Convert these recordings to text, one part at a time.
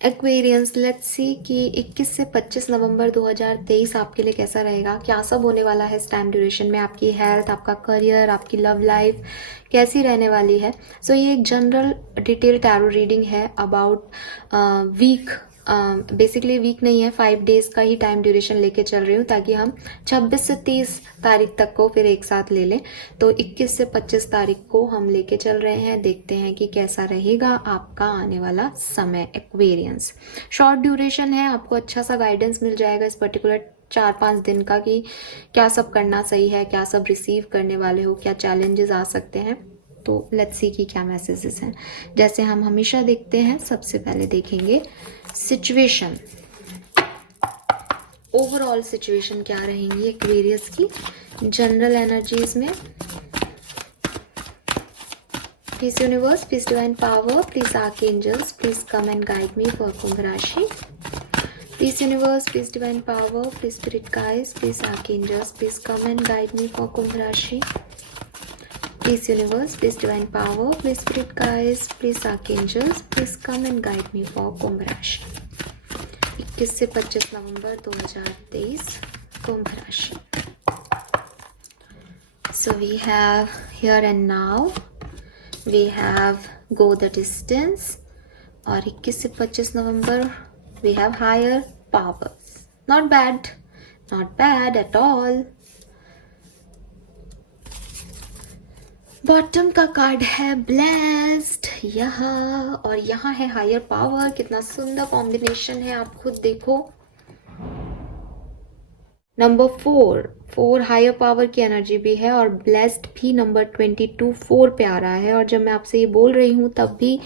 Aquarians, let's see कि 21 से 25 नवंबर 2023 आपके लिए कैसा रहेगा, क्या सब होने वाला है इस टाइम ड्यूरेशन में। आपकी हेल्थ, आपका करियर, आपकी लव लाइफ कैसी रहने वाली है। सो ये एक जनरल डिटेल टैरो रीडिंग है अबाउट वीक। बेसिकली वीक नहीं है, 5 डेज का ही टाइम ड्यूरेशन लेके चल रही हूँ ताकि हम 26 से 30 तारीख तक को फिर एक साथ ले लें। तो 21 से 25 तारीख को हम लेके चल रहे हैं, देखते हैं कि कैसा रहेगा आपका आने वाला समय। एक्वेरियंस शॉर्ट ड्यूरेशन है, आपको अच्छा सा गाइडेंस मिल जाएगा इस पर्टिकुलर 4-5 दिन का कि क्या सब करना सही है, क्या सब रिसीव करने वाले हो, क्या चैलेंजेस आ सकते हैं। तो लेट्स सी कि क्या मैसेजेस हैं। जैसे हम हमेशा देखते हैं, सबसे पहले देखेंगे सिचुएशन, ओवरऑल सिचुएशन क्या रहेंगी एक्वेरियस की जनरल एनर्जीज में। Please universe, please divine power, please archangels, please come and guide me for कुंभ राशि। Please universe, please divine power, please spirit guides, please archangels, please come and guide me for कुंभ राशि। Please universe, please divine power, please spirit guides, please archangels, please come and guide me for कुंभ राशि 21 से 25 नवंबर 2023 कुंभ राशि। So we have here and now, we have go the distance, और 21 से 25 नवंबर we have higher powers. Not bad, not bad at all. Bottom का card है blessed यहाँ, और यहाँ है हायर पावर। कितना सुंदर कॉम्बिनेशन है, आप खुद देखो। नंबर 4 हायर पावर की एनर्जी भी है, और ब्लेस्ड भी नंबर 22 4 पे आ रहा है। और जब मैं आपसे ये बोल रही हूँ तब भी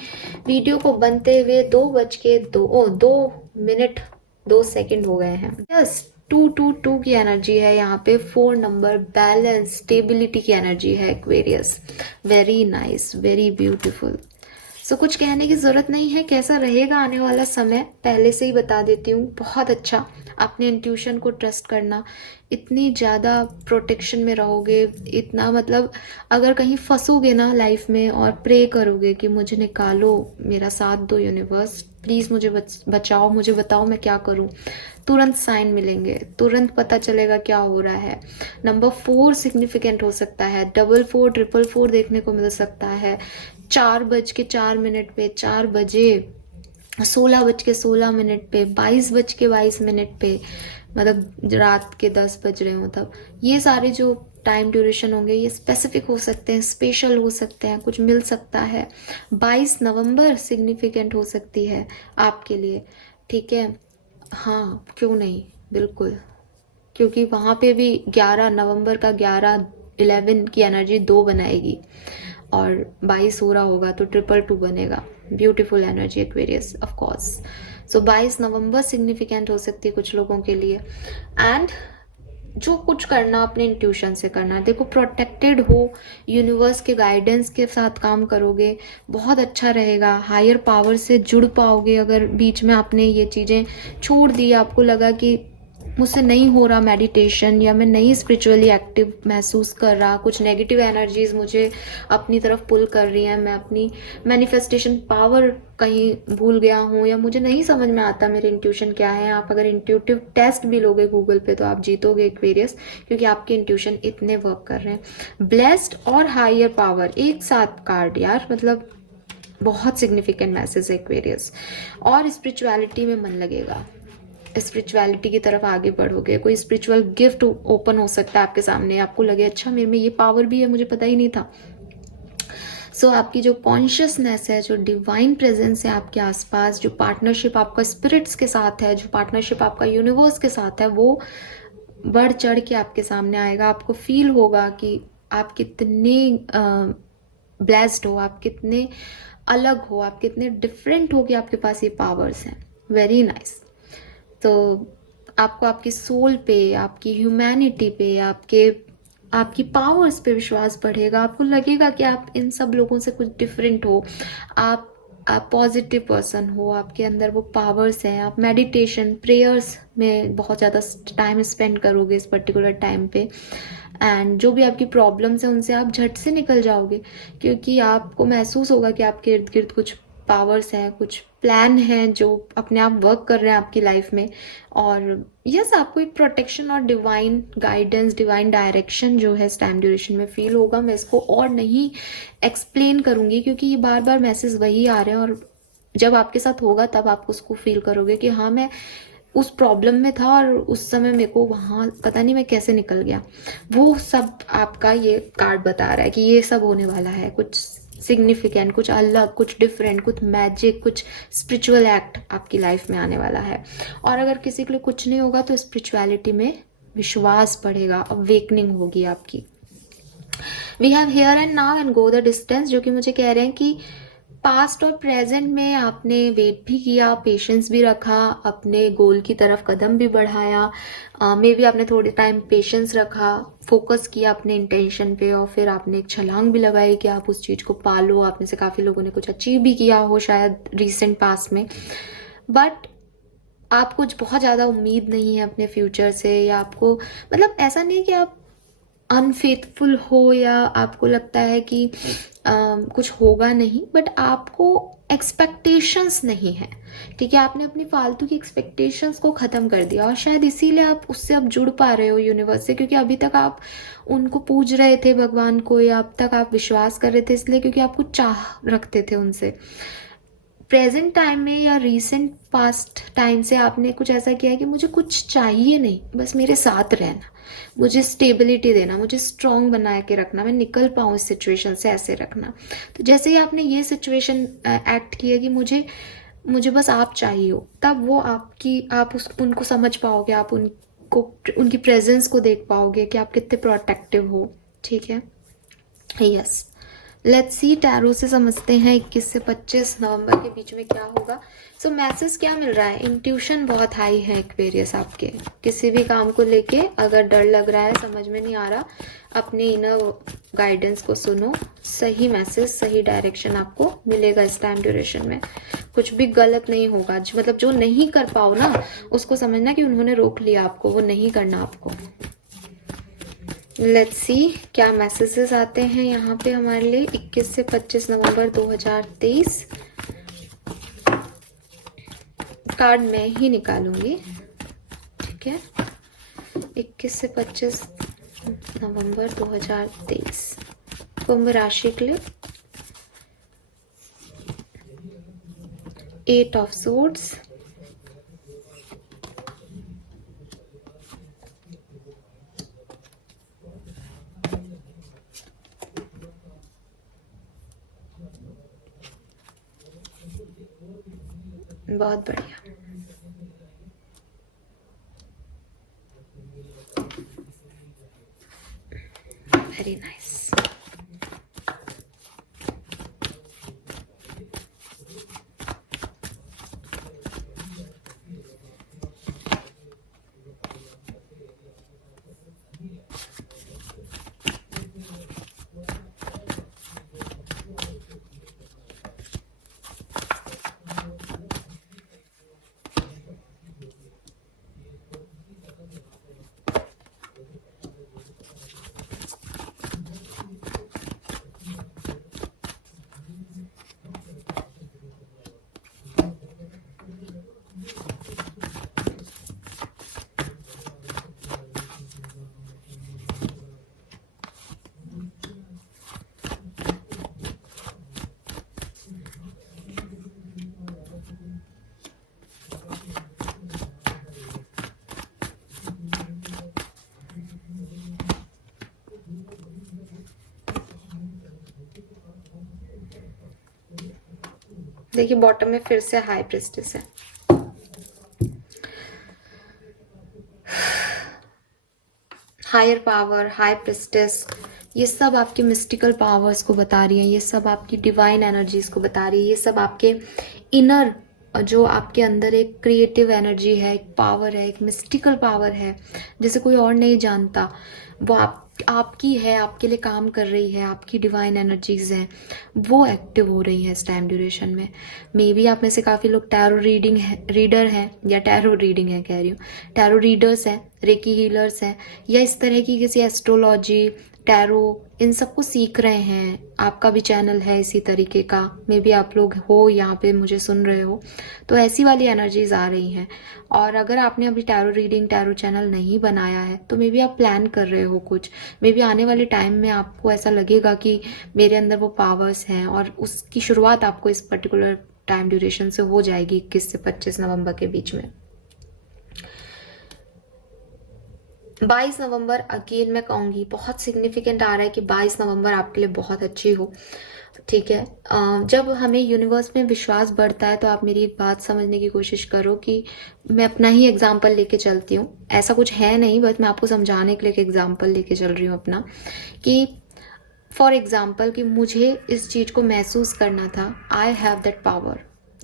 वीडियो को बनते हुए 2:02 हो गए हैं। यस, 222 की एनर्जी है यहाँ पे। 4 नंबर बैलेंस, स्टेबिलिटी की एनर्जी है Aquarius. Very nice, very beautiful. So कुछ कहने की जरूरत नहीं है कैसा रहेगा आने वाला समय, पहले से ही बता देती हूँ। बहुत अच्छा, अपने इंट्यूशन को ट्रस्ट करना। इतनी ज़्यादा प्रोटेक्शन में रहोगे, इतना मतलब अगर कहीं फंसोगे ना लाइफ में और प्रे करोगे कि मुझे निकालो, मेरा साथ दो यूनिवर्स, प्लीज़ मुझे बचाओ, मुझे बताओ मैं क्या करूँ, तुरंत साइन मिलेंगे, तुरंत पता चलेगा क्या हो रहा है। नंबर 4 सिग्निफिकेंट हो सकता है, 44 444 देखने को मिल सकता है। 4:04 पे, 4 बजे 16:16 पे, 22:22 पे, मतलब रात के 10 बज रहे हो तब। ये सारे जो टाइम ड्यूरेशन होंगे ये स्पेसिफिक हो सकते हैं, स्पेशल हो सकते हैं, कुछ मिल सकता है। 22 नवंबर सिग्निफिकेंट हो सकती है आपके लिए, ठीक है। हाँ, क्यों नहीं, बिल्कुल, क्योंकि वहाँ पे भी 11 नवंबर का 11 की एनर्जी 2 बनाएगी, और 22 हो रहा होगा तो 222 बनेगा। Beautiful energy Aquarius, of course. So 22 November significant हो सकती है कुछ लोगों के लिए। एंड जो कुछ करना अपने इंट्यूशन से करना। देखो, प्रोटेक्टेड हो, यूनिवर्स के गाइडेंस के साथ काम करोगे, बहुत अच्छा रहेगा। हायर पावर से जुड़ पाओगे। अगर बीच में आपने ये चीज़ें छोड़ दी, आपको लगा कि मुझसे नहीं हो रहा मेडिटेशन, या मैं नहीं स्पिरिचुअली एक्टिव महसूस कर रहा, कुछ नेगेटिव एनर्जीज मुझे अपनी तरफ पुल कर रही हैं, मैं अपनी मैनिफेस्टेशन पावर कहीं भूल गया हूँ, या मुझे नहीं समझ में आता मेरे इंट्यूशन क्या है। आप अगर इंट्यूटिव टेस्ट भी लोगे गूगल पे तो आप जीतोगे एक्वेरियस, क्योंकि आपके इंट्यूशन इतने वर्क कर रहे हैं। ब्लेस्ड और हायर पावर एक साथ कार्ड यार, मतलब बहुत सिग्निफिकेंट मैसेज है एक्वेरियस। और स्पिरिचुअलिटी में मन लगेगा, स्पिरिचुअलिटी की तरफ आगे बढ़ोगे। कोई स्पिरिचुअल गिफ्ट ओपन हो सकता है आपके सामने, आपको लगे अच्छा मेरे में ये पावर भी है, मुझे पता ही नहीं था। सो आपकी जो कॉन्शियसनेस है, जो डिवाइन प्रेजेंस है आपके आसपास, जो पार्टनरशिप आपका स्पिरिट्स के साथ है, जो पार्टनरशिप आपका यूनिवर्स के साथ है, वो बढ़ चढ़ के आपके सामने आएगा। आपको फील होगा कि आप कितने ब्लेस्ड हो, आप कितने अलग हो, आप कितने डिफरेंट हो कि आपके पास ये पावर्स हैं। Very nice. तो आपको आपकी सोल पे, आपकी ह्यूमैनिटी पे, आपकी पावर्स पे विश्वास बढ़ेगा। आपको लगेगा कि आप इन सब लोगों से कुछ डिफरेंट हो, आप पॉजिटिव पर्सन हो, आपके अंदर वो पावर्स हैं। आप मेडिटेशन, प्रेयर्स में बहुत ज़्यादा टाइम स्पेंड करोगे इस पर्टिकुलर टाइम पे, एंड जो भी आपकी प्रॉब्लम्स हैं उनसे आप झट से निकल जाओगे, क्योंकि आपको महसूस होगा कि आपके इर्द गिर्द कुछ पावर्स हैं, कुछ प्लान हैं जो अपने आप वर्क कर रहे हैं आपकी लाइफ में। और यस, आपको एक प्रोटेक्शन और डिवाइन गाइडेंस, डिवाइन डायरेक्शन जो है इस टाइम ड्यूरेशन में फील होगा। मैं इसको और नहीं एक्सप्लेन करूँगी क्योंकि ये बार बार मैसेज वही आ रहे हैं, और जब आपके साथ होगा तब आप उसको फील करोगे कि हाँ, मैं उस प्रॉब्लम में था और उस समय मेरे को वहाँ पता नहीं मैं कैसे निकल गया। वो सब आपका ये कार्ड बता रहा है कि ये सब होने वाला है, कुछ सिग्निफिकेंट, कुछ अलग, कुछ डिफरेंट, कुछ मैजिक, कुछ स्पिरिचुअल एक्ट आपकी लाइफ में आने वाला है। और अगर किसी के लिए कुछ नहीं होगा तो स्पिरिचुअलिटी में विश्वास बढ़ेगा, अवेकनिंग होगी आपकी। We have here and now and go the distance, जो कि मुझे कह रहे हैं कि पास्ट और प्रेजेंट में आपने वेट भी किया, पेशेंस भी रखा, अपने गोल की तरफ कदम भी बढ़ाया। मे बी आपने थोड़े टाइम पेशेंस रखा, फोकस किया अपने इंटेंशन पे, और फिर आपने एक छलांग भी लगाई कि आप उस चीज़ को पालो। आप में से काफ़ी लोगों ने कुछ अचीव भी किया हो शायद रिसेंट पास्ट में, बट आप कुछ बहुत ज़्यादा उम्मीद नहीं है अपने फ्यूचर से, या आपको मतलब ऐसा नहीं कि आप अनफेथफुल हो या आपको लगता है कि कुछ होगा नहीं, बट आपको एक्सपेक्टेशंस नहीं है। ठीक है, आपने अपनी फालतू की एक्सपेक्टेशंस को ख़त्म कर दिया, और शायद इसीलिए आप उससे अब जुड़ पा रहे हो यूनिवर्स से, क्योंकि अभी तक आप उनको पूज रहे थे भगवान को, या अब तक आप विश्वास कर रहे थे इसलिए क्योंकि आप कुछ चाह रखते थे उनसे। प्रेजेंट टाइम में या रीसेंट पास्ट टाइम से आपने कुछ ऐसा किया है कि मुझे कुछ चाहिए नहीं, बस मेरे साथ रहना, मुझे स्टेबिलिटी देना, मुझे स्ट्रॉन्ग बना के रखना, मैं निकल पाऊँ इस सिचुएशन से, ऐसे रखना। तो जैसे ही आपने ये सिचुएशन एक्ट किया कि मुझे बस आप चाहिए हो, तब वो आप उनको समझ पाओगे, आप उनको उनकी प्रेजेंस को देख पाओगे कि आप कितने प्रोटेक्टिव हो। ठीक है, यस। लेट्स सी, टैरो से समझते हैं 21 से 25 नवंबर के बीच में क्या होगा। सो मैसेज क्या मिल रहा है? इंट्यूशन बहुत हाई है एक्वेरियस आपके। किसी भी काम को लेके अगर डर लग रहा है, समझ में नहीं आ रहा, अपने इनर गाइडेंस को सुनो, सही मैसेज, सही डायरेक्शन आपको मिलेगा इस टाइम ड्यूरेशन में। कुछ भी गलत नहीं होगा, मतलब जो नहीं कर पाओ ना, उसको समझना कि उन्होंने रोक लिया आपको, वो नहीं करना आपको। लेट्स सी क्या मैसेजेस आते हैं यहाँ पे हमारे लिए 21 से 25 नवंबर 2023। कार्ड मैं ही निकालूंगी, ठीक है। 21 से 25 नवंबर 2023 कुंभ राशि के लिए 8 ऑफ सोर्ड्स, बहुत बढ़िया। Very nice. देखिए बॉटम में फिर से हाई प्रेस्टिस है। हायर पावर, हाई प्रेस्टिस, ये सब आपके मिस्टिकल पावर्स को बता रही है, ये सब आपकी डिवाइन एनर्जीज को बता रही है, ये सब आपके इनर, जो आपके अंदर एक क्रिएटिव एनर्जी है, एक पावर है, एक मिस्टिकल पावर है जिसे कोई और नहीं जानता, वो आपकी है, आपके लिए काम कर रही है, आपकी डिवाइन एनर्जीज हैं, वो एक्टिव हो रही है इस टाइम ड्यूरेशन में। मे बी आप में से काफ़ी लोग टैरो रीडर हैं, या टैरो रीडिंग है कह रही हूँ, टैरो रीडर्स हैं, रेकी हीलर्स हैं, या इस तरह की किसी एस्ट्रोलॉजी, टैरो, इन सबको सीख रहे हैं, आपका भी चैनल है इसी तरीके का, मे बी आप लोग हो यहाँ पे मुझे सुन रहे हो, तो ऐसी वाली एनर्जीज आ रही हैं। और अगर आपने अभी टैरो रीडिंग, टैरो चैनल नहीं बनाया है तो मे बी आप प्लान कर रहे हो कुछ, मे बी आने वाले टाइम में आपको ऐसा लगेगा कि मेरे अंदर वो पावर्स हैं, और उसकी शुरुआत आपको इस पर्टिकुलर टाइम ड्यूरेशन से हो जाएगी 21 से 25 नवंबर के बीच में। 22 नवंबर अगेन मैं कहूँगी बहुत सिग्निफिकेंट आ रहा है कि 22 नवंबर आपके लिए बहुत अच्छी हो, ठीक है। जब हमें यूनिवर्स में विश्वास बढ़ता है तो आप मेरी एक बात समझने की कोशिश करो कि मैं अपना ही एग्जाम्पल लेके चलती हूँ, ऐसा कुछ है नहीं, बस मैं आपको समझाने के लिए एक एग्जाम्पल लेके चल रही हूँ अपना, कि फॉर एग्जाम्पल कि मुझे इस चीज़ को महसूस करना था, आई हैव दैट पावर,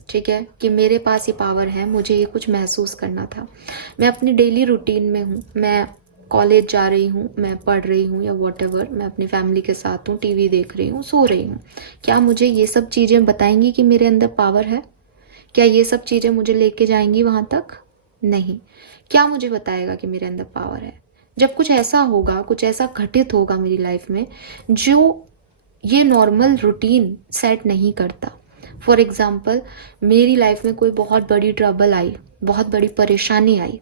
ठीक है, कि मेरे पास ये पावर है, मुझे ये कुछ महसूस करना था। मैं अपनी डेली रूटीन में हूँ, मैं कॉलेज जा रही हूँ, मैं पढ़ रही हूँ या वॉटेवर, मैं अपनी फैमिली के साथ हूँ, टीवी देख रही हूँ, सो रही हूँ। क्या मुझे ये सब चीज़ें बताएंगी कि मेरे अंदर पावर है? क्या ये सब चीज़ें मुझे लेके जाएंगी वहाँ तक? नहीं। क्या मुझे बताएगा कि मेरे अंदर पावर है? जब कुछ ऐसा होगा, कुछ ऐसा घटित होगा मेरी लाइफ में जो ये नॉर्मल रूटीन सेट नहीं करता। फॉर एग्जाम्पल, मेरी लाइफ में कोई बहुत बड़ी ट्रबल आई, बहुत बड़ी परेशानी आई,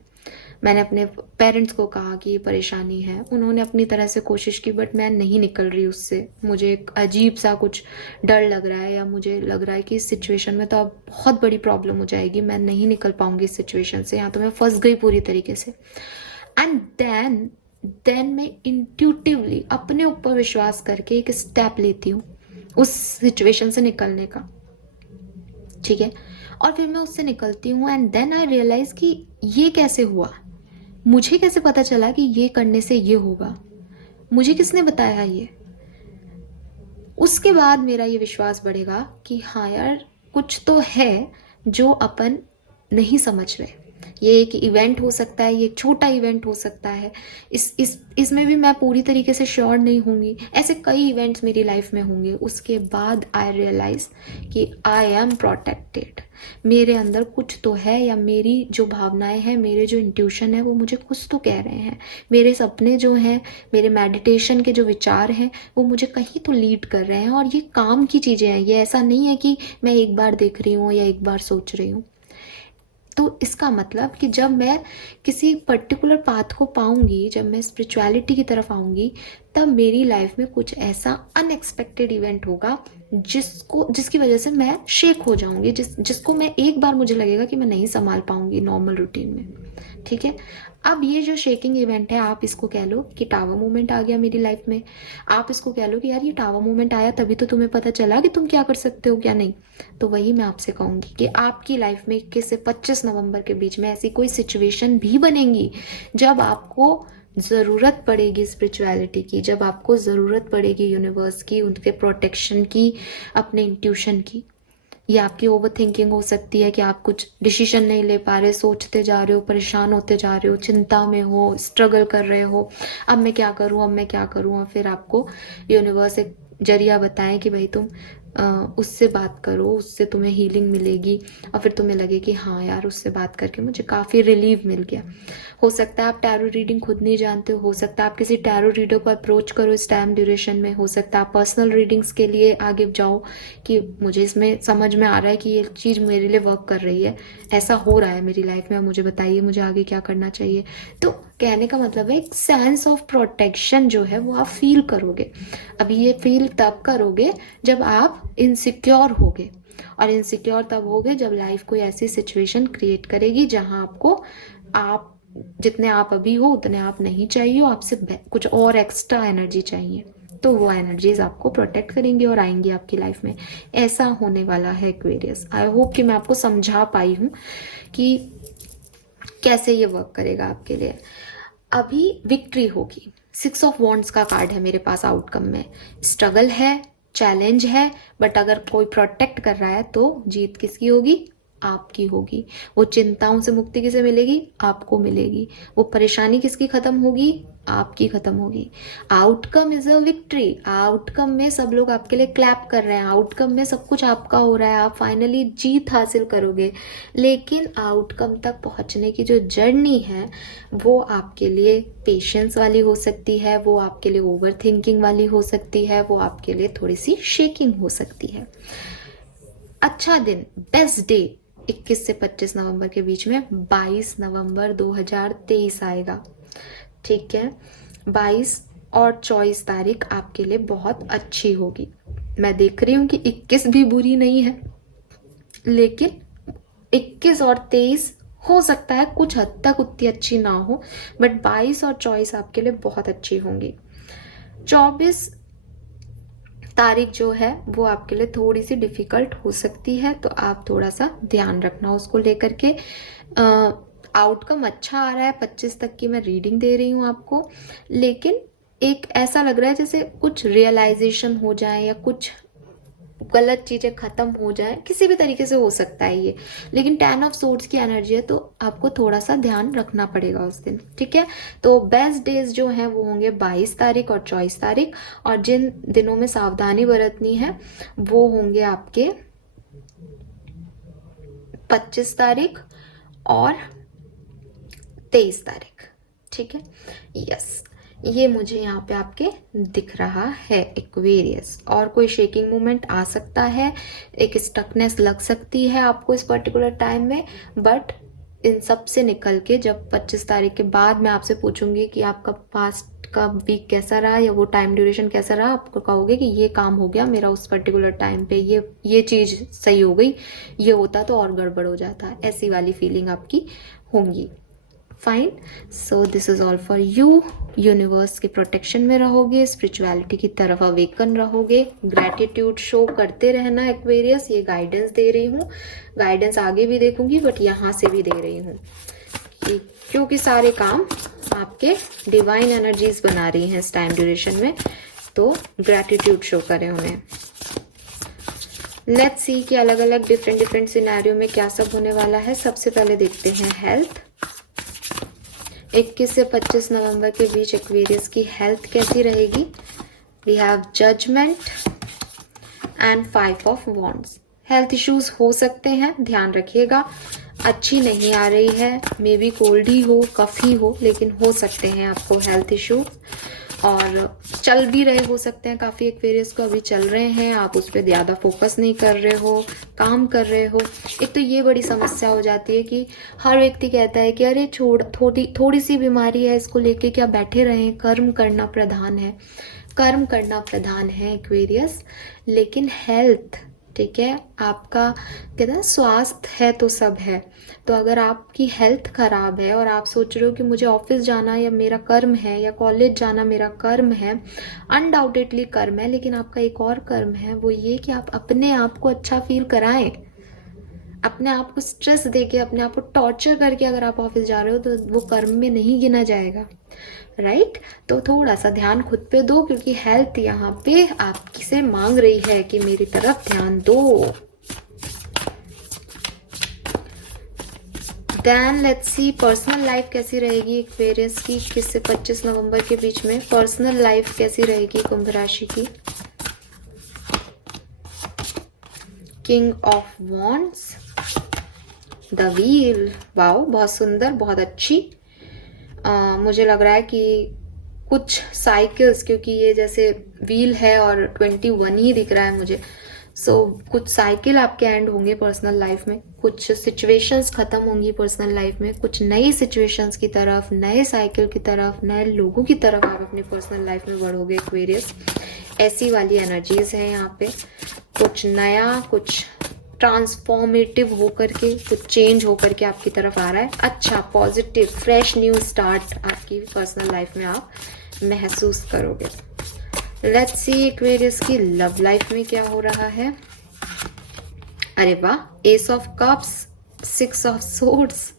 मैंने अपने पेरेंट्स को कहा कि ये परेशानी है, उन्होंने अपनी तरह से कोशिश की, बट मैं नहीं निकल रही उससे, मुझे एक अजीब सा कुछ डर लग रहा है, या मुझे लग रहा है कि इस सिचुएशन में तो अब बहुत बड़ी प्रॉब्लम हो जाएगी, मैं नहीं निकल पाऊंगी इस सिचुएशन से, यहाँ तो मैं फंस गई पूरी तरीके से। एंड देन मैं इंट्यूटिवली अपने ऊपर विश्वास करके एक स्टेप लेती हूँ उस सिचुएशन से निकलने का, ठीक है। और फिर मैं उससे निकलती हूँ, एंड देन आई रियलाइज कि ये कैसे हुआ, मुझे कैसे पता चला कि ये करने से ये होगा, मुझे किसने बताया ये? उसके बाद मेरा ये विश्वास बढ़ेगा कि हाँ यार, कुछ तो है जो अपन नहीं समझ रहे। ये एक इवेंट हो सकता है, ये एक छोटा इवेंट हो सकता है, इसमें भी मैं पूरी तरीके से श्योर नहीं होंगी, ऐसे कई इवेंट्स मेरी लाइफ में होंगे। उसके बाद आई रियलाइज कि आई एम प्रोटेक्टेड, मेरे अंदर कुछ तो है, या मेरी जो भावनाएं हैं, मेरे जो इंट्यूशन है, वो मुझे कुछ तो कह रहे हैं, मेरे सपने जो हैं, मेरे मेडिटेशन के जो विचार हैं, वो मुझे कहीं तो लीड कर रहे हैं, और ये काम की चीज़ें हैं, ये ऐसा नहीं है कि मैं एक बार देख रही हूँ या एक बार सोच रही हूँ। तो इसका मतलब कि जब मैं किसी पर्टिकुलर पाथ को पाऊंगी, जब मैं स्पिरिचुअलिटी की तरफ आऊंगी, तब मेरी लाइफ में कुछ ऐसा अनएक्सपेक्टेड इवेंट होगा जिसकी वजह से मैं शेक हो जाऊंगी, जिसको मैं एक बार मुझे लगेगा कि मैं नहीं संभाल पाऊंगी नॉर्मल रूटीन में, ठीक है। अब ये जो शेकिंग इवेंट है, आप इसको कह लो कि टावर मूवमेंट आ गया मेरी लाइफ में, आप इसको कह लो कि यार ये टावर मूवमेंट आया तभी तो तुम्हें पता चला कि तुम क्या कर सकते हो क्या नहीं। तो वही मैं आपसे कहूंगी कि आपकी लाइफ में 21 से 25 नवंबर के बीच में ऐसी कोई सिचुएशन भी बनेगी जब आपको ज़रूरत पड़ेगी स्पिरिचुअलिटी की, जब आपको ज़रूरत पड़ेगी यूनिवर्स की, उनके प्रोटेक्शन की, अपने इंट्यूशन की। ये आपकी ओवर थिंकिंग हो सकती है कि आप कुछ डिसीजन नहीं ले पा रहे, सोचते जा रहे हो, परेशान होते जा रहे हो, चिंता में हो, स्ट्रगल कर रहे हो, अब मैं क्या करूं, अब मैं क्या करूं, और फिर आपको यूनिवर्स एक जरिया बताएं कि भाई तुम उससे बात करो, उससे तुम्हें हीलिंग मिलेगी, और फिर तुम्हें लगे कि हाँ यार, उससे बात करके मुझे काफ़ी रिलीव मिल गया। हो सकता है आप टैरो रीडिंग खुद नहीं जानते हो सकता है आप किसी टैरो रीडर को अप्रोच करो इस टाइम ड्यूरेशन में, हो सकता है आप पर्सनल रीडिंग्स के लिए आगे जाओ कि मुझे इसमें समझ में आ रहा है कि ये चीज़ मेरे लिए वर्क कर रही है, ऐसा हो रहा है मेरी लाइफ में, मुझे बताइए मुझे आगे क्या करना चाहिए। तो कहने का मतलब है एक सेंस ऑफ प्रोटेक्शन जो है वो आप फील करोगे। अभी ये फील तब करोगे जब आप इनसिक्योर होगे, और इनसिक्योर तब होगे जब लाइफ कोई ऐसी सिचुएशन क्रिएट करेगी जहां आपको आप जितने आप अभी हो उतने आप नहीं चाहिए, आपसे कुछ और एक्स्ट्रा एनर्जी चाहिए, तो वो एनर्जीज आपको प्रोटेक्ट करेंगी और आएंगी आपकी लाइफ में। ऐसा होने वाला है एक्वेरियस। आई होप कि मैं आपको समझा पाई हूँ कि कैसे ये वर्क करेगा आपके लिए। अभी विक्ट्री होगी, 6 ऑफ वॉन्ड्स का कार्ड है मेरे पास आउटकम में। स्ट्रगल है, चैलेंज है, बट अगर कोई प्रोटेक्ट कर रहा है तो जीत किसकी होगी? आपकी होगी। वो चिंताओं से मुक्ति किसे मिलेगी? आपको मिलेगी। वो परेशानी किसकी खत्म होगी? आपकी खत्म होगी। Outcome is a victory. Outcome में सब लोग आपके लिए क्लैप कर रहे हैं, आउटकम में सब कुछ आपका हो रहा है, आप फाइनली जीत हासिल करोगे। लेकिन आउटकम तक पहुंचने की जो जर्नी है वो आपके लिए पेशेंस वाली हो सकती है, वो आपके लिए ओवर थिंकिंग वाली हो सकती है, वो आपके लिए थोड़ी सी शेकिंग हो सकती है। अच्छा दिन, बेस्ट डे 21 से 25 नवंबर के बीच में 22 नवंबर 2023 आएगा। ठीक है, 22 और 24 तारीख आपके लिए बहुत अच्छी होगी। मैं देख रही हूँ कि 21 भी बुरी नहीं है, लेकिन 21 और 23 हो सकता है कुछ हद तक उतनी अच्छी ना हो, बट 22 और 24 आपके लिए बहुत अच्छी होंगी। 24 तारीख जो है वो आपके लिए थोड़ी सी डिफिकल्ट हो सकती है, तो आप थोड़ा सा ध्यान रखना उसको लेकर के। आउटकम अच्छा आ रहा है, 25 तक की मैं रीडिंग दे रही हूँ आपको, लेकिन एक ऐसा लग रहा है जैसे कुछ रियलाइजेशन हो जाए या कुछ गलत चीजें खत्म हो जाए, किसी भी तरीके से हो सकता है ये। लेकिन 10 ऑफ सोर्ड्स की एनर्जी है, तो आपको थोड़ा सा ध्यान रखना पड़ेगा उस दिन। ठीक है, तो बेस्ट डेज जो हैं वो होंगे 22 तारीख और 24 तारीख, और जिन दिनों में सावधानी बरतनी है वो होंगे आपके 25 तारीख और 23 तारीख। ठीक है, यस, ये मुझे यहाँ पे आपके दिख रहा है एक्वेरियस। और कोई शेकिंग मूवमेंट आ सकता है, एक स्टकनेस लग सकती है आपको इस पर्टिकुलर टाइम में, बट इन सब से निकल के जब 25 तारीख के बाद मैं आपसे पूछूंगी कि आपका पास्ट का वीक कैसा रहा या वो टाइम ड्यूरेशन कैसा रहा, आपको कहोगे कि ये काम हो गया मेरा उस पर्टिकुलर टाइम पे, ये चीज़ सही हो गई, ये होता तो और गड़बड़ हो जाता, ऐसी वाली फीलिंग आपकी होंगी। Fine, so this is all for you. Universe के प्रोटेक्शन में रहोगे, स्पिरिचुअलिटी की तरफ अवेकन रहोगे, ग्रैटिट्यूड शो करते रहना एक्वेरियस। ये गाइडेंस दे रही हूँ, गाइडेंस आगे भी देखूंगी, बट यहाँ से भी दे रही हूँ क्योंकि सारे काम आपके डिवाइन एनर्जीज बना रही हैं इस टाइम ड्यूरेशन में, तो ग्रैटिट्यूड शो करें उन्हें। लेट्स सी कि अलग अलग डिफरेंट सिनेरियो में क्या सब होने वाला है। सबसे पहले देखते हैं हेल्थ। 21 से 25 नवंबर के बीच एक्वेरियस की हेल्थ कैसी रहेगी? We have judgement and 5 of wands. Health issues हो सकते हैं, ध्यान रखिएगा, अच्छी नहीं आ रही है, मे बी कोल्ड ही हो, कफ ही हो, लेकिन हो सकते हैं आपको हेल्थ इशू, और चल भी रहे हो सकते हैं, काफ़ी एक्वेरियस को अभी चल रहे हैं, आप उस पर ज़्यादा फोकस नहीं कर रहे हो, काम कर रहे हो। एक तो ये बड़ी समस्या हो जाती है कि हर व्यक्ति कहता है कि अरे छोड़, थोड़ी सी बीमारी है, इसको लेके क्या बैठे रहें, कर्म करना प्रधान है, कर्म करना प्रधान है एक्वेरियस, लेकिन हेल्थ, ठीक है, आपका कहते हैं स्वास्थ्य है तो सब है। तो अगर आपकी हेल्थ खराब है और आप सोच रहे हो कि मुझे ऑफिस जाना या मेरा कर्म है या कॉलेज जाना मेरा कर्म है, अनडाउटेडली कर्म है, लेकिन आपका एक और कर्म है, वो ये कि आप अपने आप को अच्छा फील कराएं। अपने आप को स्ट्रेस देके, अपने आप को टॉर्चर करके अगर आप ऑफिस जा रहे हो तो वो कर्म में नहीं गिना जाएगा, राइट? तो थोड़ा सा ध्यान खुद पे दो, क्योंकि हेल्थ यहाँ पे आपकी से मांग रही है कि मेरी तरफ ध्यान दो। Then let's see personal life कैसी रहेगी एक्वेरियस की 21 से 25 नवंबर के बीच में। पर्सनल लाइफ कैसी रहेगी कुंभ राशि की? King of wands, the wheel, wow, बहुत सुंदर, बहुत अच्छी। मुझे लग रहा है कि कुछ साइकिल्स, क्योंकि ये जैसे व्हील है और 21 ही दिख रहा है मुझे, सो कुछ साइकिल आपके एंड होंगे पर्सनल लाइफ में, कुछ सिचुएशंस खत्म होंगी पर्सनल लाइफ में, कुछ नई सिचुएशंस की तरफ, नए साइकिल की तरफ, नए लोगों की तरफ आप अपनी पर्सनल लाइफ में बढ़ोगे एक्वेरियस। ऐसी वाली एनर्जीज है यहाँ पे, कुछ नया, कुछ ट्रांसफॉर्मेटिव होकर के, कुछ चेंज होकर के आपकी तरफ आ रहा है। अच्छा, पॉजिटिव फ्रेश न्यू स्टार्ट आपकी पर्सनल लाइफ में आप महसूस करोगे। लेट्स सी एक्वेरियस की लव लाइफ में क्या हो रहा है। अरे वाह, S of cups, 6 of swords,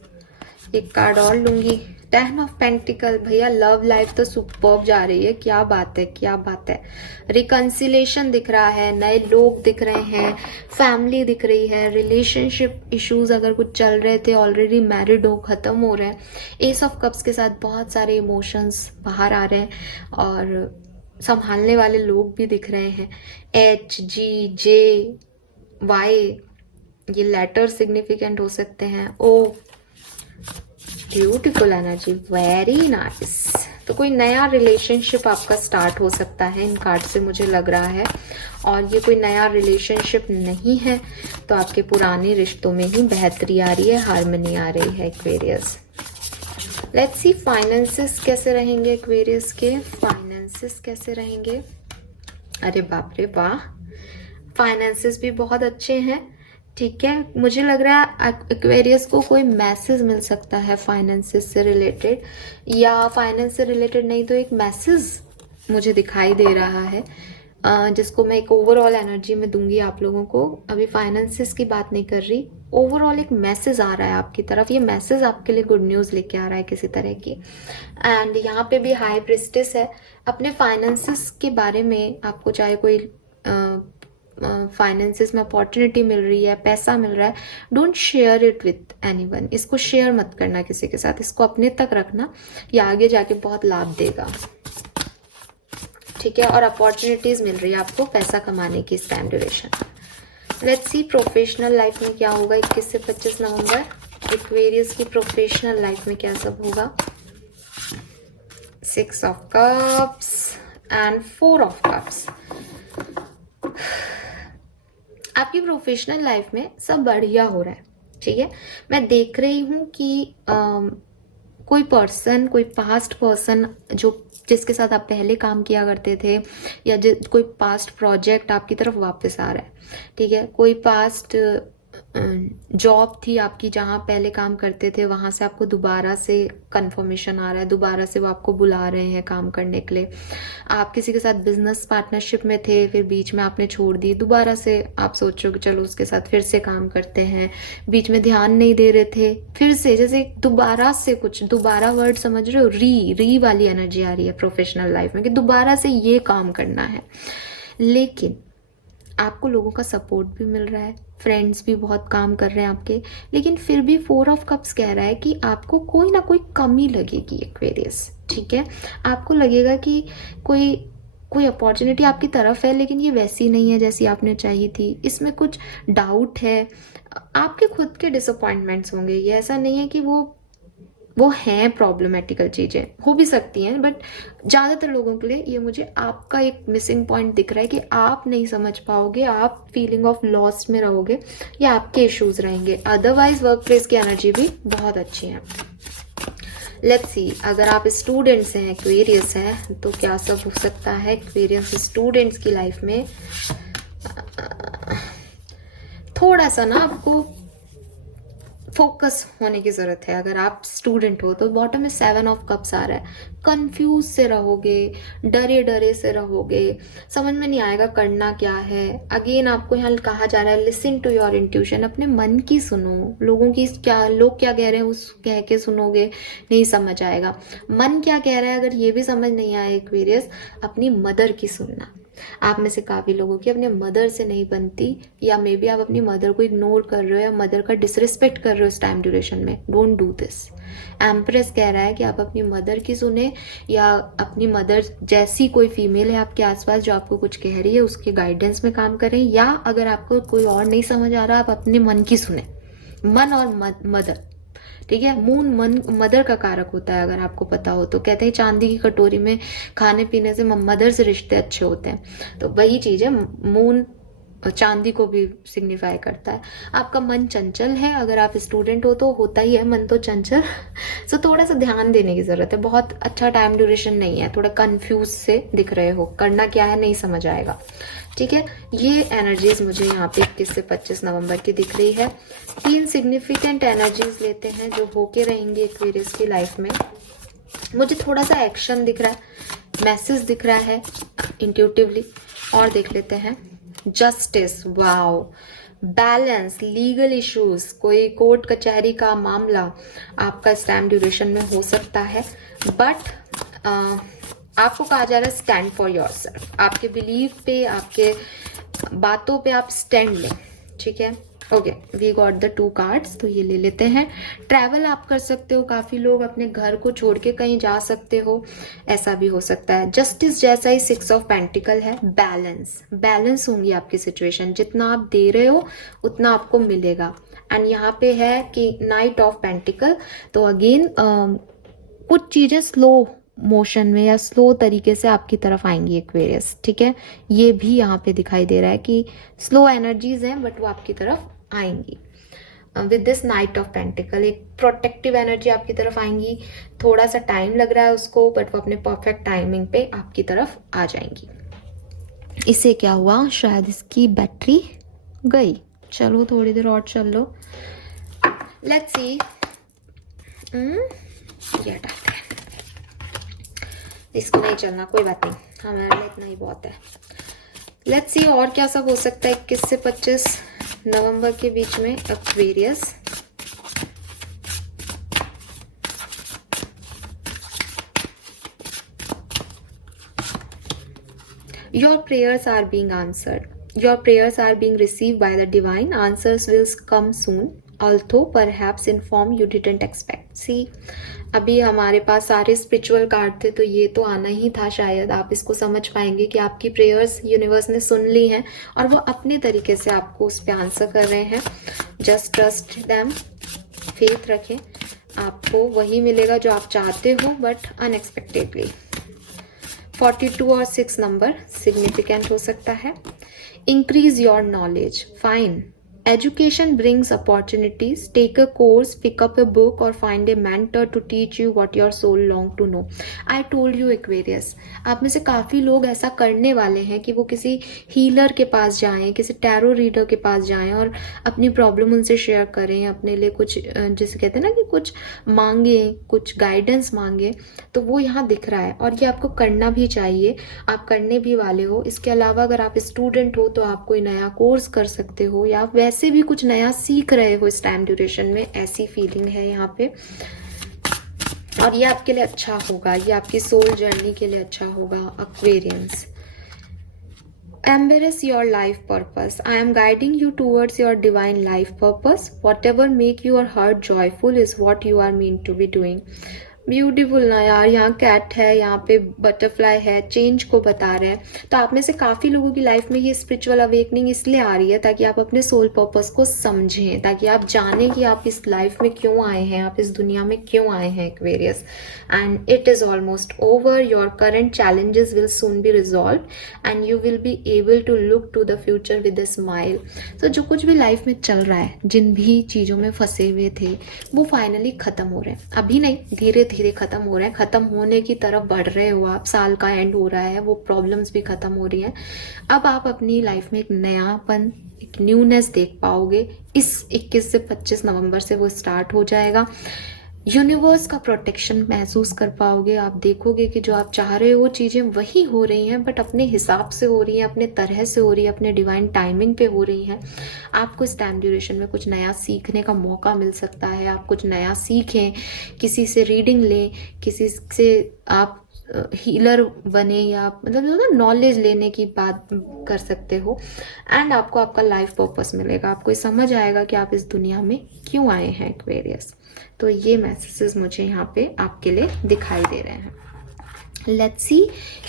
एक कार्ड और लूंगी, 10 ऑफ पेंटिकल। भैया लव लाइफ तो सुपर्ब जा रही है, क्या बात है, क्या बात है। रिकंसिलेशन दिख रहा है, नए लोग दिख रहे हैं, फैमिली दिख रही है, रिलेशनशिप इश्यूज अगर कुछ चल रहे थे ऑलरेडी मैरिड हो, खत्म हो रहे हैं। एस ऑफ कप्स के साथ बहुत सारे इमोशंस बाहर आ रहे हैं और संभालने वाले लोग भी दिख रहे हैं। HGJY ये लेटर सिग्निफिकेंट हो सकते हैं। ओ ब्यूटीफुल एनर्जी, वेरी नाइस। तो कोई नया रिलेशनशिप आपका स्टार्ट हो सकता है इन कार्ड से मुझे लग रहा है, और ये कोई नया रिलेशनशिप नहीं है तो आपके पुराने रिश्तों में ही बेहतरी आ रही है, हार्मनी आ रही है एक्वेरियस। लेट्स सी फाइनेंसेस कैसे रहेंगे एक्वेरियस के, फाइनेंसेस कैसे रहेंगे। अरे बाप रे वाह, फाइनेंसेस भी बहुत अच्छे हैं। ठीक है, मुझे लग रहा है एक्वेरियस को कोई मैसेज मिल सकता है फाइनेंसेस से रिलेटेड, या फाइनेंस से रिलेटेड नहीं तो एक मैसेज मुझे दिखाई दे रहा है, जिसको मैं एक ओवरऑल एनर्जी में दूंगी आप लोगों को। अभी फाइनेंसेस की बात नहीं कर रही, ओवरऑल एक मैसेज आ रहा है आपकी तरफ। ये मैसेज आपके लिए गुड न्यूज़ लेके आ रहा है किसी तरह की। एंड यहाँ पे भी हाई प्रिस्टेस है। अपने फाइनेंसेस के बारे में आपको चाहे कोई फाइनेंसेस में अपॉर्चुनिटी मिल रही है, पैसा मिल रहा है, don't share it with anyone. इसको शेयर मत करना किसी के साथ, इसको अपने तक रखना, ये आगे जाके बहुत लाभ देगा। ठीक है, और अपॉर्चुनिटीज मिल रही है आपको पैसा कमाने की इस time duration. Let's see professional life में क्या होगा 21 से 25 नवंबर एक्वेरियस की प्रोफेशनल लाइफ में क्या सब होगा। 6 of cups and 4 of cups. आपकी प्रोफेशनल लाइफ में सब बढ़िया हो रहा है। ठीक है, मैं देख रही हूँ कि कोई पर्सन, कोई पास्ट पर्सन जो जिसके साथ आप पहले काम किया करते थे, या कोई पास्ट प्रोजेक्ट आपकी तरफ वापस आ रहा है। ठीक है, कोई पास्ट जॉब थी आपकी जहाँ पहले काम करते थे, वहाँ से आपको दोबारा से कंफर्मेशन आ रहा है, दोबारा से वो आपको बुला रहे हैं काम करने के लिए। आप किसी के साथ बिजनेस पार्टनरशिप में थे, फिर बीच में आपने छोड़ दी, दोबारा से आप सोचो कि चलो उसके साथ फिर से काम करते हैं, बीच में ध्यान नहीं दे रहे थे, फिर से जैसे दोबारा से कुछ, दोबारा वर्ड समझ रहे हो, री वाली एनर्जी आ रही है प्रोफेशनल लाइफ में कि दोबारा से ये काम करना है। लेकिन आपको लोगों का सपोर्ट भी मिल रहा है, फ्रेंड्स भी बहुत काम कर रहे हैं आपके, लेकिन फिर भी 4 ऑफ कप्स कह रहा है कि आपको कोई ना कोई कमी लगेगी एक्वेरियस। ठीक है, आपको लगेगा कि कोई अपॉर्चुनिटी आपकी तरफ है, लेकिन ये वैसी नहीं है जैसी आपने चाही थी, इसमें कुछ डाउट है, आपके खुद के डिसअपॉइंटमेंट्स होंगे। ये ऐसा नहीं है कि वो हैं प्रॉब्लमेटिकल चीज़ें, हो भी सकती हैं, बट ज़्यादातर लोगों के लिए ये मुझे आपका एक मिसिंग पॉइंट दिख रहा है कि आप नहीं समझ पाओगे, आप फीलिंग ऑफ लॉस में रहोगे, या आपके इश्यूज रहेंगे। अदरवाइज वर्क प्लेस की एनर्जी भी बहुत अच्छी है। लेट्स सी, अगर आप स्टूडेंट्स हैं, एक्वेरियस हैं, तो क्या सब हो सकता है एक्वेरियस स्टूडेंट्स की लाइफ में। थोड़ा सा ना आपको फोकस होने की ज़रूरत है। अगर आप स्टूडेंट हो तो बॉटम में 7 ऑफ कप्स आ रहा है, कंफ्यूज से रहोगे, डरे से रहोगे, समझ में नहीं आएगा करना क्या है। अगेन आपको यहाँ कहा जा रहा है लिसन टू योर इंट्यूशन, अपने मन की सुनो, लोग क्या कह रहे हैं उस कह के सुनोगे नहीं समझ आएगा। मन क्या कह रहा है अगर ये भी समझ नहीं आए एक्वेरियस, अपनी मदर की सुनना। आप में से काफी लोगों की अपने मदर से नहीं बनती, या मे बी आप अपनी मदर को इग्नोर कर रहे हो या मदर का डिसरिस्पेक्ट कर रहे हो इस टाइम ड्यूरेशन में। Don't do this. एम्प्रेस कह रहा है कि आप अपनी मदर की सुने, या अपनी मदर जैसी कोई फीमेल है आपके आसपास जो आपको कुछ कह रही है उसके गाइडेंस में काम करें, या अगर आपको कोई और नहीं समझ आ रहा आप अपने मन की सुने। मन और मदर, ठीक है, मून मदर का कारक होता है, अगर आपको पता हो तो। कहते हैं चांदी की कटोरी में खाने पीने से मदर से रिश्ते अच्छे होते हैं, तो वही चीज है, मून चांदी को भी सिग्निफाई करता है। आपका मन चंचल है, अगर आप स्टूडेंट हो तो होता ही है मन तो चंचल। सो थोड़ा सा ध्यान देने की जरूरत है। बहुत अच्छा टाइम ड्यूरेशन नहीं है, थोड़ा कंफ्यूज से दिख रहे हो, करना क्या है नहीं समझ आएगा। ठीक है, ये एनर्जीज मुझे यहाँ पे 21 से 25 नवंबर की दिख रही है। 3 सिग्निफिकेंट एनर्जीज लेते हैं जो होके रहेंगे एक्वेरियस की लाइफ में। मुझे थोड़ा सा एक्शन दिख रहा है, मैसेज दिख रहा है इंट्यूटिवली, और देख लेते हैं। Justice, wow, balance, legal issues, कोई कोर्ट कचहरी का मामला आपका इस टाइम ड्यूरेशन में हो सकता है, बट आपको कहा जा रहा है स्टैंड फॉर योरसेल्फ। आपके बिलीव पे, आपके बातों पे आप स्टैंड लें, ठीक है। Okay, we got the 2 cards, तो ये ले लेते हैं। ट्रैवल आप कर सकते हो, काफी लोग अपने घर को छोड़ के कहीं जा सकते हो, ऐसा भी हो सकता है। जस्टिस जैसा ही 6 ऑफ पेंटिकल है। बैलेंस होंगी आपकी सिचुएशन, जितना आप दे रहे हो उतना आपको मिलेगा। एंड यहाँ पे है कि नाइट ऑफ पेंटिकल, तो अगेन कुछ चीजें स्लो मोशन में या स्लो तरीके से आपकी तरफ आएंगी एक्वेरियस, ठीक है। ये भी यहाँ पे दिखाई दे रहा है कि स्लो एनर्जीज हैं बट वो आपकी तरफ आएंगी। With this night of pentacle एक प्रोटेक्टिव एनर्जी आपकी तरफ आएंगी। थोड़ा सा टाइम लग रहा है उसको, बट वो अपने परफेक्ट टाइमिंग पे आपकी तरफ आ जाएंगी। इससे क्या हुआ, शायद इसकी बैटरी गई। चलो थोड़ी देर और चल लो, लेट्स सी। ये हटाते हैं, इसको नहीं चलना, कोई बात नहीं, हमारे लिए इतना ही बहुत है। लेट्स सी और क्या सब हो सकता है 21 से 25 नवंबर के बीच में Aquarius. Your prayers are being answered. Your prayers are being received by the divine. Answers will come soon, although perhaps in form you didn't expect. See, अभी हमारे पास सारे स्पिरिचुअल कार्ड थे, तो ये तो आना ही था। शायद आप इसको समझ पाएंगे कि आपकी प्रेयर्स यूनिवर्स ने सुन ली हैं और वो अपने तरीके से आपको उस पर आंसर कर रहे हैं। जस्ट ट्रस्ट देम, फेथ रखें, आपको वही मिलेगा जो आप चाहते हो, बट अनएक्सपेक्टेडली। 42 और 6 नंबर सिग्निफिकेंट हो सकता है। Increase your knowledge, fine. Education brings opportunities. Take a course, pick up a book or find a mentor to teach you what your soul long to know. I told you Aquarius, आप में से काफ़ी लोग ऐसा करने वाले हैं कि वो किसी हीलर के पास जाएं, किसी टैरो रीडर के पास जाएं और अपनी प्रॉब्लम उनसे शेयर करें, अपने लिए कुछ जिसे कहते हैं ना कि कुछ मांगे, कुछ गाइडेंस मांगे। तो वो यहाँ दिख रहा है और ये आपको करना भी चाहिए, आप करने भी वाले हो। इसके अलावा अगर आप स्टूडेंट हो तो आप कोई नया कोर्स कर सकते हो या वैसे भी कुछ नया सीख रहे हो इस टाइम ड्यूरेशन में, ऐसी फीलिंग है यहाँ पे। और ये आपके लिए अच्छा होगा, ये आपकी सोल जर्नी के लिए अच्छा होगा Aquarians. Embrace your life purpose. I am guiding you towards your divine life purpose. Whatever make your heart joyful is what you are meant to be doing. Beautiful ना यार, यहाँ कैट है, यहाँ पे बटरफ्लाई है, चेंज को बता रहे हैं। तो आप में से काफ़ी लोगों की लाइफ में ये स्पिरिचुअल अवेकनिंग इसलिए आ रही है ताकि आप अपने सोल पर्पस को समझें, ताकि आप जानें कि आप इस लाइफ में क्यों आए हैं, आप इस दुनिया में क्यों आए हैं Aquarius. And it is almost over, your current challenges will soon be resolve and you will be able to look to the future with a smile. तो जो कुछ भी लाइफ में चल रहा है, जिन भी चीज़ों में फंसे हुए थे, वो फाइनली ख़त्म हो रहे हैं। अभी नहीं, धीरे धीरे खत्म हो रहे हैं, खत्म होने की तरफ बढ़ रहे हो आप। साल का एंड हो रहा है, वो प्रॉब्लम्स भी खत्म हो रही हैं। अब आप अपनी लाइफ में एक नयापन, एक न्यूनेस देख पाओगे। इस 21 से 25 नवंबर से वो स्टार्ट हो जाएगा। यूनिवर्स का प्रोटेक्शन महसूस कर पाओगे। आप देखोगे कि जो आप चाह रहे हो चीज़ें वही हो रही हैं, बट अपने हिसाब से हो रही हैं, अपने तरह से हो रही है, अपने डिवाइन टाइमिंग पे हो रही हैं। आपको इस टाइम ड्यूरेशन में कुछ नया सीखने का मौका मिल सकता है। आप कुछ नया सीखें, किसी से रीडिंग लें, किसी से आप हीलर बने, या मतलब जो ना नॉलेज लेने की बात कर सकते हो। एंड आपको आपका लाइफ पर्पस मिलेगा, आपको समझ आएगा कि आप इस दुनिया में क्यों आए हैं एक्वेरियस। तो ये मैसेजेस मुझे यहाँ पे आपके लिए दिखाई दे रहे हैं। लेट्स सी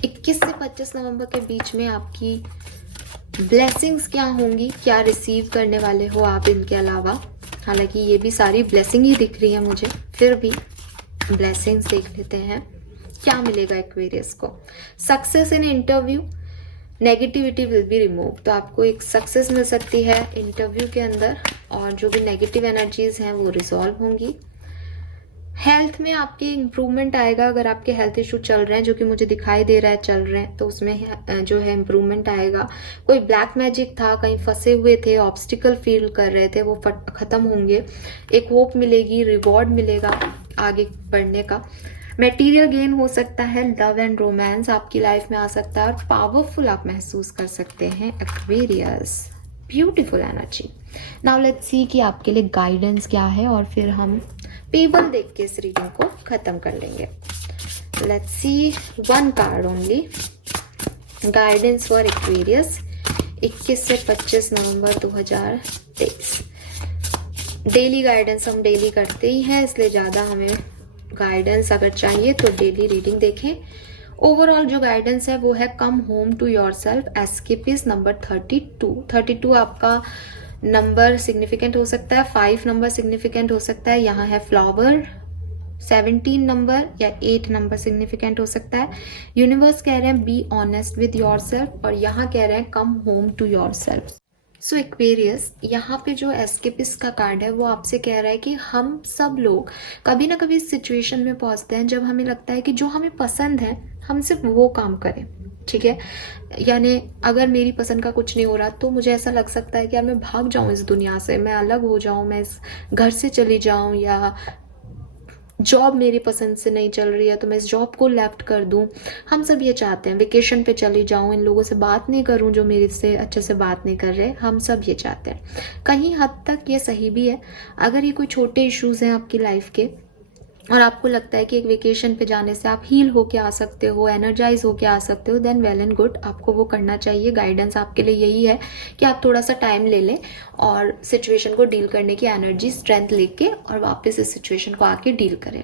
21 से 25 नवंबर के बीच में आपकी ब्लेसिंग्स क्या होंगी, क्या रिसीव करने वाले हो आप इनके अलावा। हालांकि ये भी सारी ब्लेसिंग ही दिख रही है मुझे, फिर भी ब्लेसिंग्स देख लेते हैं क्या मिलेगा एक्वेरियस को। Success in interview, negativity will be remove. तो आपको एक सक्सेस मिल सकती है इंटरव्यू के अंदर और जो भी नेगेटिव एनर्जीज हैं वो रिजॉल्व होंगी। हेल्थ में आपके इम्प्रूवमेंट आएगा। अगर आपके हेल्थ इशू चल रहे हैं, जो कि मुझे दिखाई दे रहा है चल रहे हैं, तो उसमें जो है इम्प्रूवमेंट आएगा। कोई ब्लैक मैजिक था, कहीं फंसे हुए थे, ऑब्स्टिकल फील कर रहे थे, वो खत्म होंगे। एक होप मिलेगी, रिवॉर्ड मिलेगा आगे बढ़ने का। मटेरियल गेन हो सकता है, लव एंड रोमांस आपकी लाइफ में आ सकता है और पावरफुल आप महसूस कर सकते हैं Aquarius. Beautiful energy. Now let's see कि आपके लिए गाइडेंस क्या है, और फिर हम पेबल देख के इस रीडिंग को खत्म कर लेंगे। Let's see one card only. Guidance for Aquarius 21 से 25 नवंबर 2023। डेली गाइडेंस हम डेली करते ही हैं, इसलिए ज़्यादा हमें गाइडेंस अगर चाहिए तो डेली रीडिंग देखें। ओवरऑल जो गाइडेंस है वो है come home to yourself, escapist number 32। 32 आपका नंबर सिग्निफिकेंट हो सकता है, 5 नंबर सिग्निफिकेंट हो सकता है, यहाँ है फ्लावर। 17 नंबर या 8 नंबर सिग्निफिकेंट हो सकता है। यूनिवर्स कह रहे हैं be honest with yourself, और यहाँ कह रहे हैं come home to yourself. So Aquarius, यहाँ पे जो एस्केपिस्ट का कार्ड है वो आपसे कह रहा है कि हम सब लोग कभी ना कभी इस सिचुएशन में पहुंचते हैं जब हमें लगता है कि जो हमें पसंद है हम सिर्फ वो काम करें, ठीक है। यानी अगर मेरी पसंद का कुछ नहीं हो रहा तो मुझे ऐसा लग सकता है कि यार मैं भाग जाऊं इस दुनिया से, मैं अलग हो जाऊं, मैं इस घर से चली जाऊं, या जॉब मेरी पसंद से नहीं चल रही है तो मैं इस जॉब को लेफ्ट कर दूं। हम सब ये चाहते हैं, वेकेशन पे चली जाऊं, इन लोगों से बात नहीं करूं जो मेरे से अच्छे से बात नहीं कर रहे। हम सब ये चाहते हैं। कहीं हद तक ये सही भी है। अगर ये कोई छोटे इश्यूज हैं आपकी लाइफ के और आपको लगता है कि एक वेकेशन पे जाने से आप हील होके आ सकते हो, एनर्जाइज होके आ सकते हो, देन वेल एंड गुड, आपको वो करना चाहिए। गाइडेंस आपके लिए यही है कि आप थोड़ा सा टाइम ले लें और सिचुएशन को डील करने की एनर्जी, स्ट्रेंथ लेके और वापस इस सिचुएशन को आके डील करें।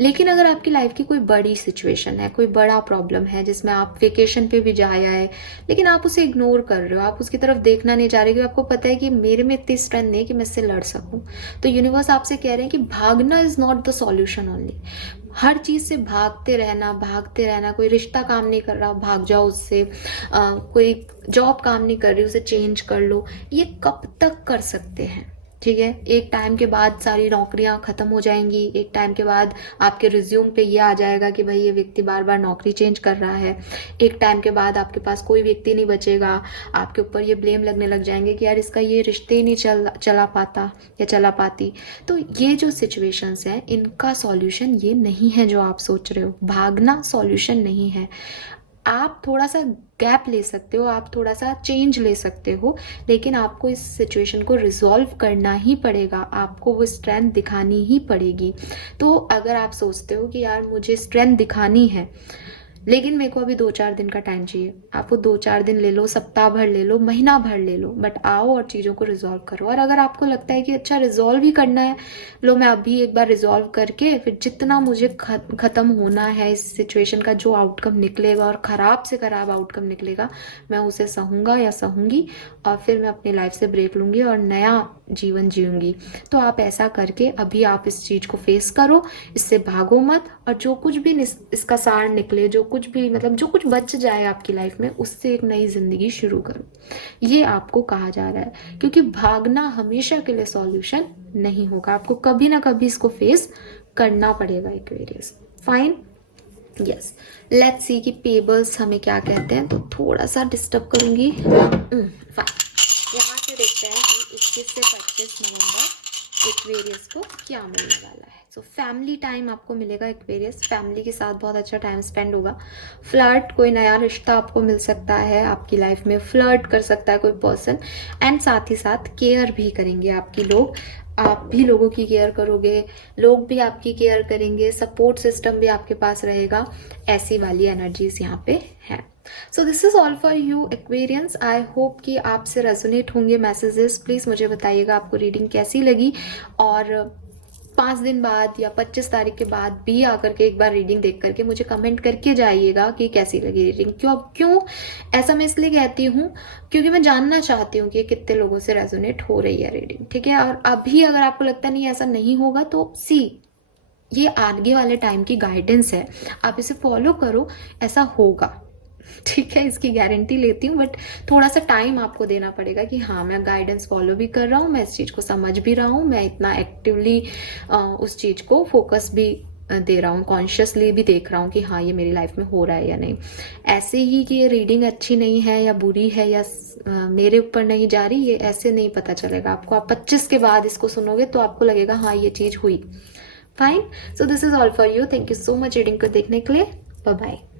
लेकिन अगर आपकी लाइफ की कोई बड़ी सिचुएशन है, कोई बड़ा प्रॉब्लम है जिसमें आप वेकेशन पे भी जाए आए लेकिन आप उसे इग्नोर कर रहे हो, आप उसकी तरफ देखना नहीं चाह रहे, क्योंकि आपको पता है कि मेरे में इतनी स्ट्रेंथ नहीं है कि मैं इससे लड़ सकूं, तो यूनिवर्स आपसे कह रहे हैं कि भागना is not the solution only. हर चीज से भागते रहना, कोई रिश्ता काम नहीं कर रहा भाग जाओ उससे, कोई जॉब काम नहीं कर रही उसे चेंज कर लो। ये कब तक कर सकते हैं, ठीक है। एक टाइम के बाद सारी नौकरियां खत्म हो जाएंगी, एक टाइम के बाद आपके रिज्यूम पे ये आ जाएगा कि भाई ये व्यक्ति बार बार नौकरी चेंज कर रहा है। एक टाइम के बाद आपके पास कोई व्यक्ति नहीं बचेगा, आपके ऊपर ये ब्लेम लगने लग जाएंगे कि यार इसका ये रिश्ते ही नहीं चला पाता या चला पाती। तो ये जो सिचुएशंस हैं इनका सॉल्यूशन ये नहीं है जो आप सोच रहे हो। भागना सॉल्यूशन नहीं है। आप थोड़ा सा गैप ले सकते हो, आप थोड़ा सा चेंज ले सकते हो, लेकिन आपको इस सिचुएशन को रिजॉल्व करना ही पड़ेगा, आपको वो स्ट्रेंथ दिखानी ही पड़ेगी। तो अगर आप सोचते हो कि यार मुझे स्ट्रेंथ दिखानी है लेकिन मेरे को अभी 2-4 दिन का टाइम चाहिए, आप वो 2-4 दिन ले लो, सप्ताह भर ले लो, महीना भर ले लो, बट आओ और चीज़ों को रिजॉल्व करो। और अगर आपको लगता है कि अच्छा रिजॉल्व ही करना है, लो मैं अभी एक बार रिजॉल्व करके फिर जितना मुझे ख़त्म होना है इस सिचुएशन का, जो आउटकम निकलेगा और ख़राब से ख़राब आउटकम निकलेगा, मैं उसे सहूँगा या सहूँगी और फिर मैं अपनी लाइफ से ब्रेक लूँगी और नया जीवन जीऊँगी। तो आप ऐसा करके अभी आप इस चीज़ को फेस करो, इससे भागो मत, और जो कुछ भी इसका सार निकले, जो कुछ भी मतलब जो कुछ बच जाए आपकी लाइफ में, उससे एक नई जिंदगी शुरू करो। ये आपको कहा जा रहा है, क्योंकि भागना हमेशा के लिए सॉल्यूशन नहीं होगा। आपको कभी ना कभी इसको फेस करना पड़ेगा Aquarius. Fine, yes. Let's see कि पेबल्स हमें क्या कहते हैं। तो थोड़ा सा डिस्टर्ब करूंगी। फाइन, यहाँ से देखते हैं कि 21 से 25 नवंबर एक्वेरियस को क्या मिलने वाला है। सो फैमिली टाइम आपको मिलेगा एक्वेरियस, फैमिली के साथ बहुत अच्छा टाइम स्पेंड होगा। फ्लर्ट, कोई नया रिश्ता आपको मिल सकता है, आपकी लाइफ में फ्लर्ट कर सकता है कोई पर्सन, एंड साथ ही साथ केयर भी करेंगे आपकी लोग, आप भी लोगों की केयर करोगे, लोग भी आपकी केयर करेंगे, सपोर्ट सिस्टम भी आपके पास रहेगा। ऐसी वाली एनर्जीज यहाँ पे है। सो this is all for you Aquarians. I hope कि आपसे रेजोनेट होंगे मैसेजेस। प्लीज़ मुझे बताइएगा आपको रीडिंग कैसी लगी, और 5 दिन बाद या 25 तारीख के बाद भी आकर के एक बार रीडिंग देख करके मुझे कमेंट करके जाइएगा कि कैसी लगी रीडिंग। क्यों ऐसा मैं इसलिए कहती हूँ क्योंकि मैं जानना चाहती हूँ कि कितने लोगों से रेजोनेट हो रही है रीडिंग, ठीक है। और अभी अगर आपको लगता नहीं ऐसा नहीं होगा तो ये आगे वाले टाइम की गाइडेंस है, आप इसे फॉलो करो, ऐसा होगा, ठीक है। इसकी गारंटी लेती हूँ, बट थोड़ा सा टाइम आपको देना पड़ेगा कि हाँ मैं गाइडेंस फॉलो भी कर रहा हूँ, मैं इस चीज़ को समझ भी रहा हूँ, मैं इतना एक्टिवली उस चीज़ को फोकस भी दे रहा हूँ, कॉन्शियसली भी देख रहा हूँ कि हाँ ये मेरी लाइफ में हो रहा है या नहीं। ऐसे ही कि ये रीडिंग अच्छी नहीं है या बुरी है या मेरे ऊपर नहीं जा रही, ये ऐसे नहीं पता चलेगा आपको। आप 25 के बाद इसको सुनोगे तो आपको लगेगा हाँ ये चीज़ हुई। Fine, so this is all for you. Thank you so much reading को देखने के लिए। Bye bye.